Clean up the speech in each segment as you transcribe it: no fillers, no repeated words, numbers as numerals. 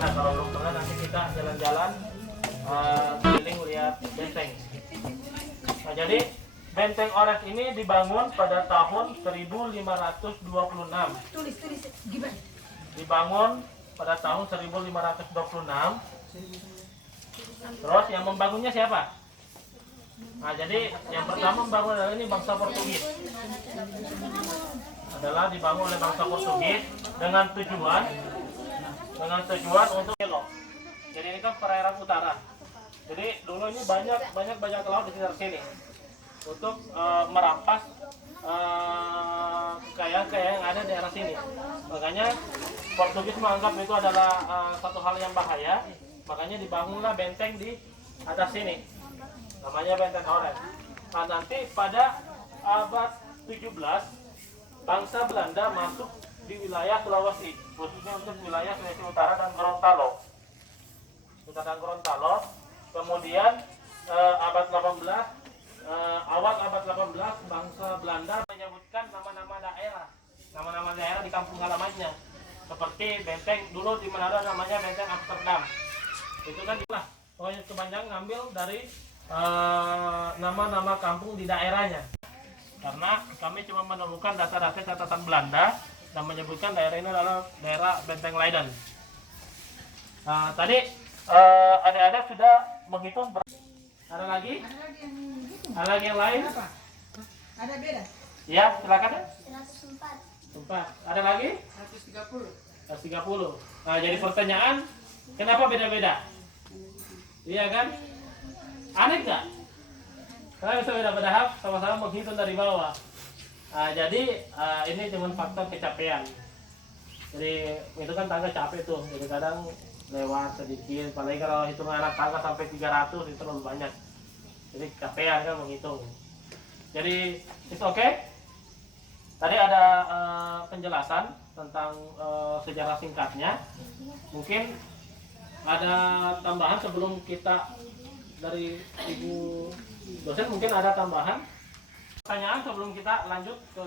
pernah. Kalau belum pernah nanti kita jalan-jalan keliling lihat benteng. Nah, jadi Benteng Orange ini dibangun pada tahun 1526. Tulis gimana? Dibangun pada tahun 1526. Terus yang membangunnya siapa? Nah, jadi yang pertama membangun adalah ini bangsa Portugis. Adalah dibangun oleh bangsa Portugis dengan tujuan untuk elok. Jadi ini kan perairan utara. Jadi dulu ini banyak laut di sekitar sini untuk merampas kekayaan yang ada di daerah sini. Makanya Portugis menganggap itu adalah satu hal yang bahaya. Makanya dibangunlah benteng di atas sini. Namanya Benteng Orange. Nah, nanti pada abad 17 bangsa Belanda masuk di wilayah Sulawesi, khususnya untuk wilayah Sulawesi Utara dan Gorontalo. Kemudian abad 18, awal abad 18 bangsa Belanda menyebutkan nama-nama daerah di kampung halamannya. Seperti benteng dulu di Manado namanya Benteng Amsterdam. Itu kan itulah pokoknya kebanyakan ngambil dari nama-nama kampung di daerahnya. Karena kami cuma menemukan data-data catatan Belanda dan menyebutkan daerah ini adalah daerah Benteng Leiden. Nah, tadi adik-adik sudah menghitung ada lagi? Ada lagi yang lain? Apa? Ada beda? Ya, silakan. 104. Ada lagi? 130. 130. Nah, jadi pertanyaan, kenapa beda-beda? Iya kan? Aneh nggak? Kalian bisa beda-beda sama-sama menghitung dari bawah. Nah, jadi ini cuma faktor kecapean. Jadi itu kan tangga capek tuh. Jadi kadang lewat sedikit. Apalagi kalau hitung anak tangga sampai 300 itu terlalu banyak. Jadi kecapean kan menghitung. Jadi itu oke. Tadi ada penjelasan tentang sejarah singkatnya. Mungkin ada tambahan sebelum kita dari Ibu dosen, mungkin ada tambahan pertanyaan sebelum kita lanjut ke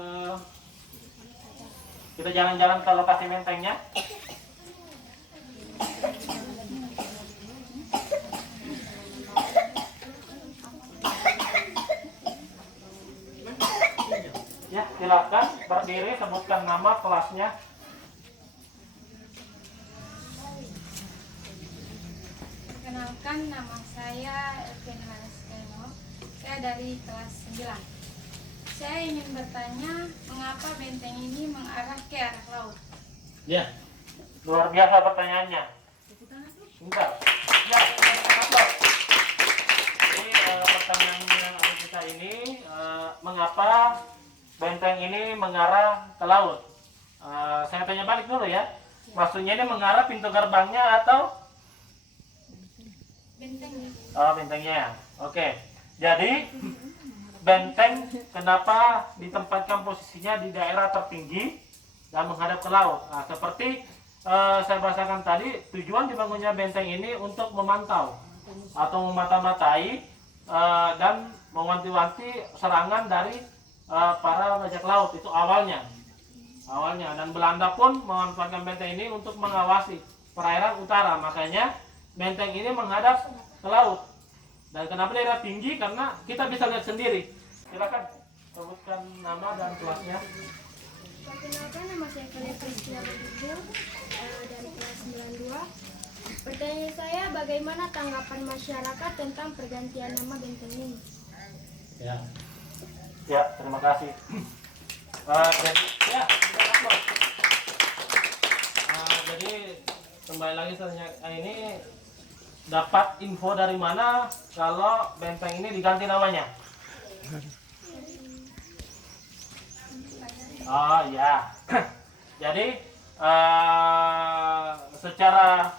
kita jalan-jalan ke lokasi bentengnya. Ya, silakan berdiri, sebutkan nama, kelasnya. Perkenalkan, nama saya Elvin Haraskeno. Saya dari kelas 9. Saya ingin bertanya, mengapa benteng ini mengarah ke arah laut? Ya, luar biasa pertanyaannya. Bentar. Ya, jadi pertanyaannya kita ini, mengapa benteng ini mengarah ke laut? Saya tanya balik dulu ya. Maksudnya ini mengarah pintu gerbangnya atau? Bentengnya. Oh, bentengnya. Oke. Jadi benteng kenapa ditempatkan posisinya di daerah tertinggi dan menghadap ke laut? Nah, seperti saya bahasakan tadi, tujuan dibangunnya benteng ini untuk memantau atau memata-matai dan mewanti-wanti serangan dari para bajak laut. Itu awalnya. Dan Belanda pun memanfaatkan benteng ini untuk mengawasi perairan utara. Makanya benteng ini menghadap ke laut. Dan kenapa daerah tinggi? Karena kita bisa lihat sendiri. Silakan sebutkan nama dan kelasnya. Perkenalkan, nama saya Kalian Priscilla Begitu dari kelas 92. Pertanyaan saya, bagaimana tanggapan masyarakat tentang pergantian nama benteng ini? Ya, terima kasih. Jadi kembali lagi ini dapat info dari mana kalau benteng ini diganti namanya? Oh ya. Jadi secara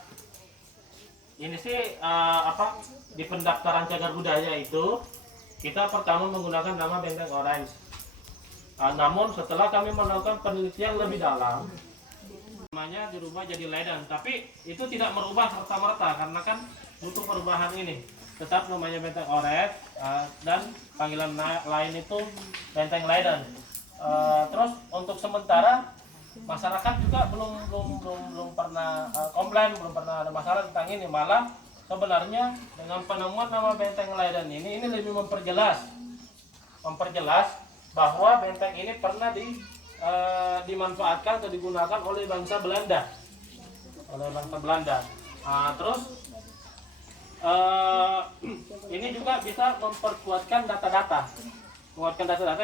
ini sih di pendaftaran cagar budaya itu kita pertama menggunakan nama Benteng Orange. Namun setelah kami melakukan penelitian lebih dalam, namanya dirubah jadi Leiden, tapi itu tidak merubah serta-merta karena kan butuh perubahan ini. Tetap namanya Benteng Orange dan panggilan lain itu Benteng Leiden. Terus untuk sementara masyarakat juga belum pernah komplain, belum pernah ada masalah tentang ini. Malah sebenarnya dengan penemuan nama benteng Leiden ini lebih memperjelas bahwa benteng ini pernah dimanfaatkan atau digunakan oleh bangsa Belanda. Terus ini juga bisa memperkuatkan data-data.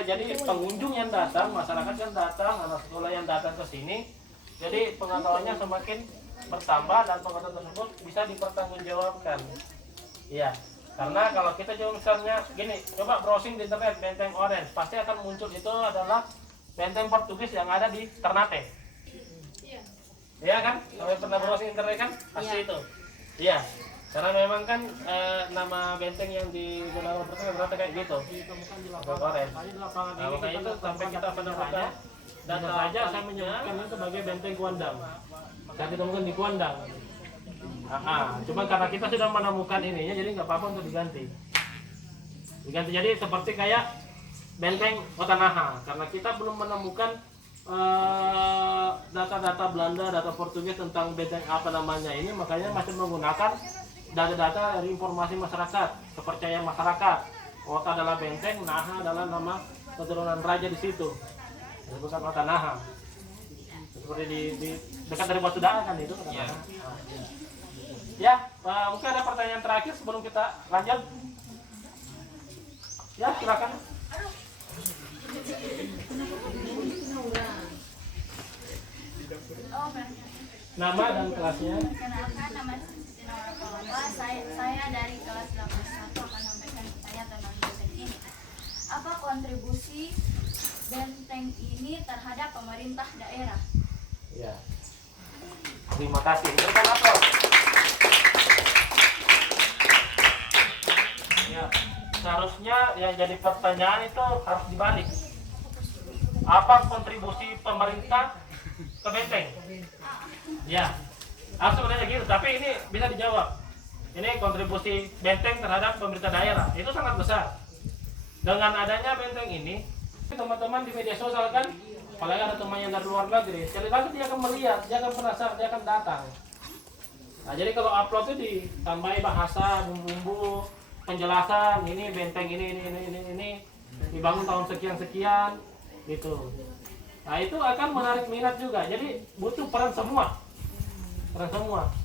Jadi pengunjung yang datang, masyarakat yang datang, anak sekolah yang datang ke sini, jadi pengetahuannya semakin bertambah dan pengetahuan tersebut bisa dipertanggungjawabkan. Iya, karena kalau kita coba misalnya gini, coba browsing di internet benteng Orange, pasti akan muncul itu adalah benteng Portugis yang ada di Ternate. Iya kan? Kalau pernah browsing internet kan pasti itu. Iya. Karena memang kan nama benteng yang digunakan pertama berarti kayak gitu. Orange. Nah, makanya itu sampai kita menemukan data saja saya menyebutkan itu sebagai benteng Kuandang. Saya ditemukan di Kuandang. Cuma karena kita sudah menemukan ininya, jadi nggak apa-apa untuk diganti. Jadi seperti kayak benteng Otanaha, karena kita belum menemukan data-data Belanda, data Portugis tentang benteng apa namanya ini, makanya masih menggunakan data-data dari informasi masyarakat, kepercayaan masyarakat. Kota adalah benteng, Naha adalah nama keturunan raja di situ. Bukan Kota Naha. Seperti di dekat dari Batu Daan kan itu. Ya, mungkin ada pertanyaan terakhir sebelum kita lanjut. Ya, silakan. Nama dan kelasnya. Kenalkan, nama saya dari kelas 81 akan memberikan pertanyaan tentang benteng ini. Apa kontribusi benteng ini terhadap pemerintah daerah? Ya. Terima kasih. Berikan aplaus. Ya, seharusnya yang jadi pertanyaan itu harus dibalik. Apa kontribusi pemerintah ke benteng? Ya, sebenarnya gitu. Tapi ini bisa dijawab. Ini kontribusi benteng terhadap pemerintah daerah itu sangat besar. Dengan adanya benteng ini, teman-teman di media sosial kan, apalagi ada teman yang dari luar negeri, sekali lagi dia akan melihat, dia akan penasaran, dia akan datang. Nah, jadi kalau upload itu ditambahi bahasa, bumbu-bumbu, penjelasan, ini benteng ini dibangun tahun sekian gitu. Nah, itu akan menarik minat juga. Jadi butuh peran semua.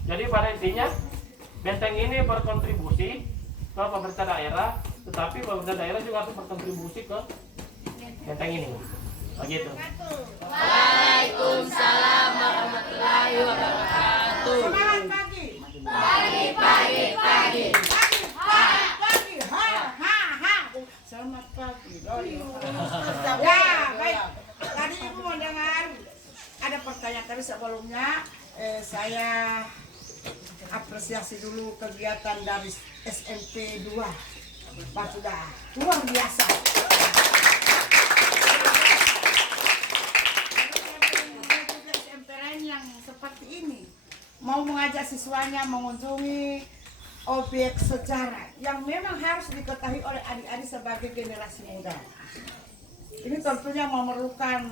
Jadi pada intinya benteng ini berkontribusi ke pemerintah daerah, tetapi pemerintah daerah juga harus berkontribusi ke benteng ini. Begitu. Waalaikumsalam warahmatullahi wabarakatuh. Semangat pagi. Pagi. Selamat pagi. Ya, baik. Tadi Ibu mendengar ada pertanyaan, tapi sebelumnya saya apresiasi dulu kegiatan dari SMP 2 Batu Daan. Luar biasa. SMP lain yang seperti ini mau mengajak siswanya mengunjungi objek sejarah yang memang harus diketahui oleh adik-adik sebagai generasi muda. Ini tentunya memerlukan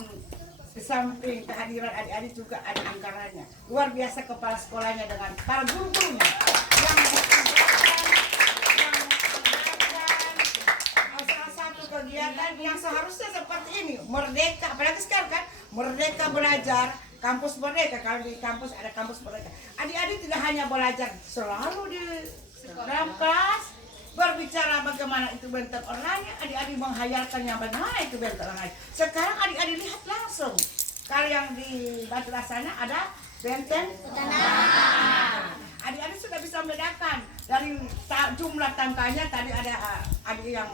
di samping kehadiran adik-adik juga ada anggarannya. Luar biasa kepala sekolahnya dengan para guru-gurunya yang salah satu kegiatan yang seharusnya seperti ini, merdeka, apalagi sekarang kan merdeka belajar, kampus merdeka. Kalau di kampus ada kampus merdeka, adik-adik tidak hanya belajar selalu di dalam kelas berbicara bagaimana itu benteng oranye, adik-adik menghayalkan yang bagaimana itu benteng oranye. Sekarang adik-adik lihat langsung. Kalau yang di Batu Rasanya ada benteng tanah. Adik-adik sudah bisa membedakan dari jumlah tangkanya. Tadi ada adik yang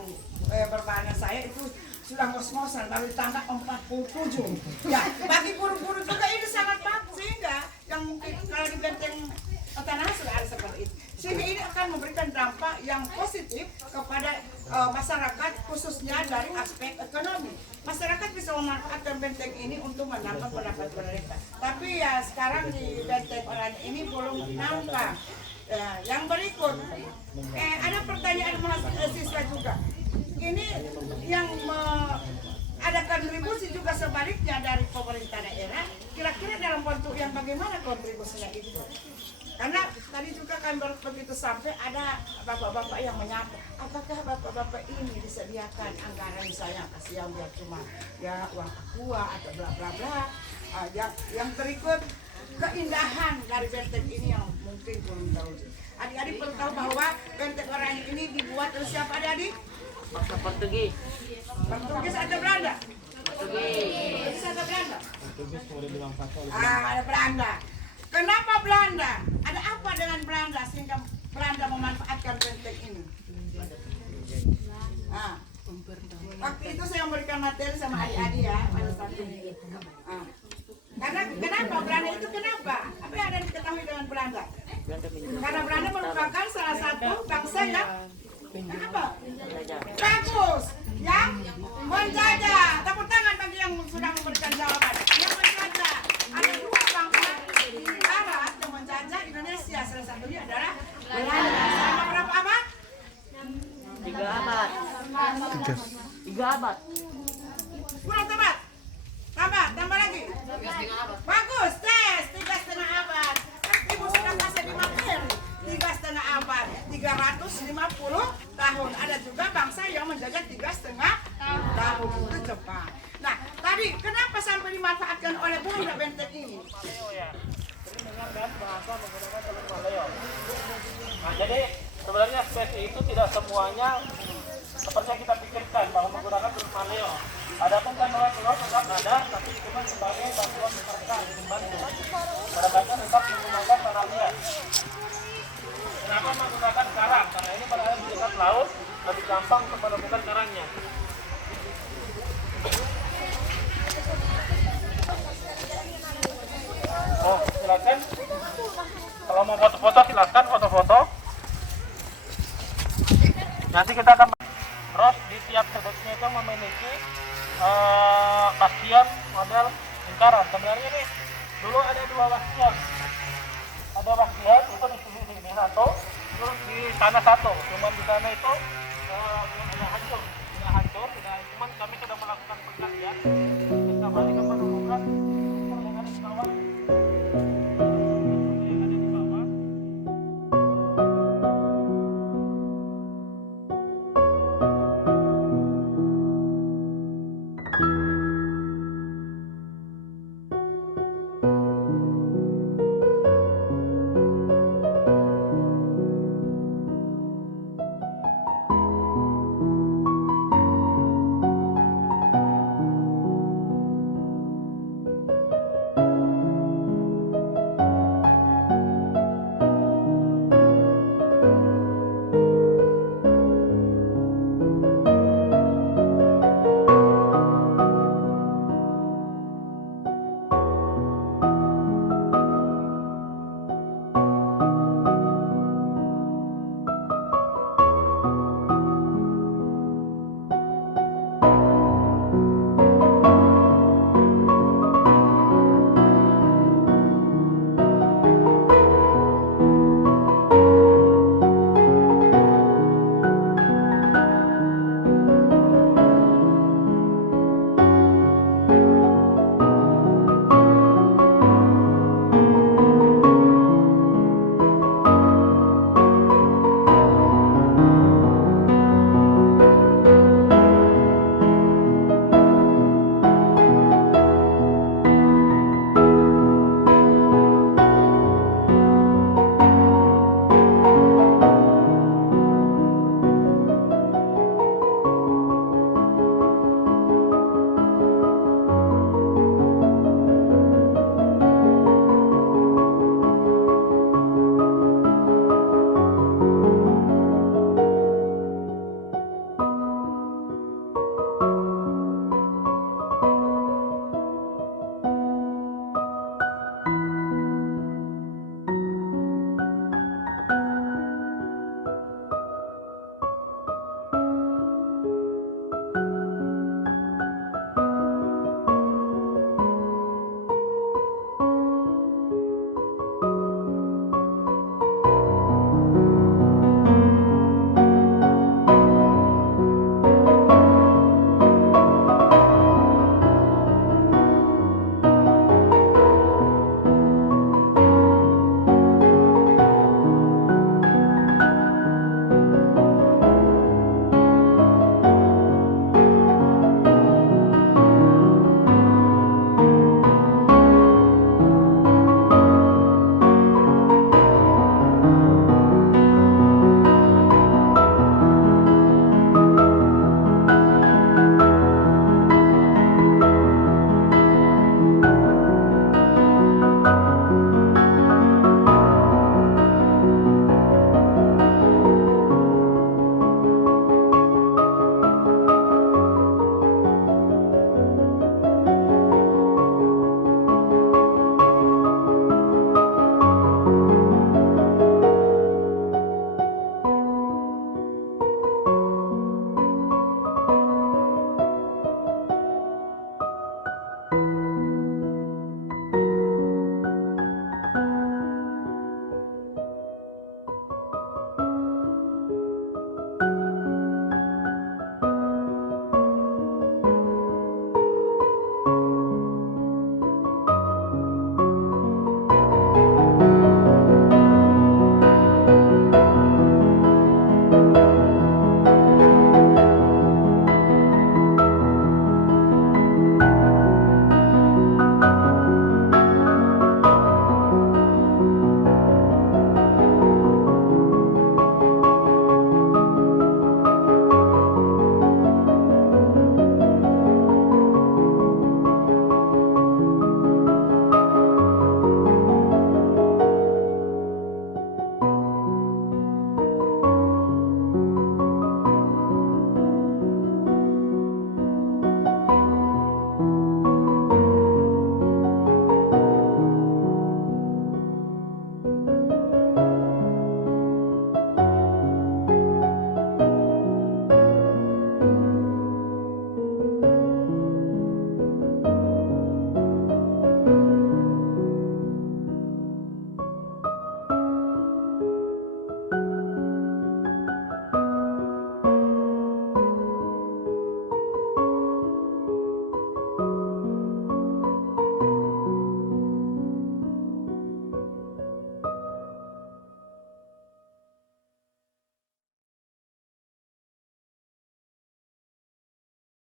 berbahasa saya itu sudah ngos-ngosan baru ditangkap 47. Ya, bagi guru-guru juga ini sangat bagus, sehingga yang mungkin kalau di benteng tanah sudah ada seperti itu. Sehingga ini akan memberikan dampak yang positif kepada masyarakat, khususnya dari aspek ekonomi. Masyarakat bisa memanfaatkan benteng ini untuk menambah pendapatan mereka. Tapi ya sekarang di benteng oranye ini belum nampak. Yang berikut, ada pertanyaan mahasiswa juga. Ini yang ada kontribusi juga sebaliknya dari pemerintah daerah. Kira-kira dalam bentuk yang bagaimana kontribusinya itu? Karena tadi juga kan begitu sampai ada bapak-bapak yang menyapa, apakah bapak-bapak ini disediakan anggaran misalnya kasih yang biar cuma ya uang aqua atau bla bla bla. Yang berikut keindahan dari benteng ini yang mungkin belum tahu. Adik-adik perlu tahu bahwa benteng orang ini dibuat oleh siapa adik-adik? Bangsa Portugis. Portugis atau Belanda? Portugis atau Belanda? Ada Belanda. Kenapa Belanda? Ada apa dengan Belanda sehingga Belanda memanfaatkan benteng ini? Waktu itu saya memberikan materi sama adik-adik ya pada saat ini. Karena kenapa Belanda itu kenapa? Apa yang ada diketahui dengan Belanda? Karena Belanda merupakan salah satu bangsa yang apa? Bagus, yang menjajah. Tepuk tangan bagi yang sudah memberikan jawaban. Yang menjajah. Ada dua bangsa di barat yang menjajah Indonesia. Salah satunya adalah Belanda. Selama berapa abad? 3 abad. 3 abad. Kurang tepat. Tambah lagi. Bagus, tes 3,5 abad. Ibu sudah kasih di materi. 3,5 abad, 350 tahun. Ada juga bangsa yang menjajah 3,5 tahun. Itu Jepang. Nah, tadi kenapa sampai dimanfaatkan oleh Belanda benteng ini? Nah, jadi sebenarnya spesies itu tidak semuanya seperti yang kita pikirkan bahwa menggunakan telur maleo. Adapun kan telur tetap ada, tapi cuma sebagai bantuan mereka membantu. Mereka tetap menggunakan tanah liat. Kenapa menggunakan karang? Karena ini berada di dekat laut, lebih gampang untuk menemukan karangnya. Oh, silakan. Kalau mau foto-foto silakan foto-foto. Nanti kita akan terus di tiap sudutnya itu memiliki bastion model lingkaran. Sebenarnya ini dulu ada 2 bastion. Ada bastion itu di sini satu, terus di sana satu. Cuma di sana itu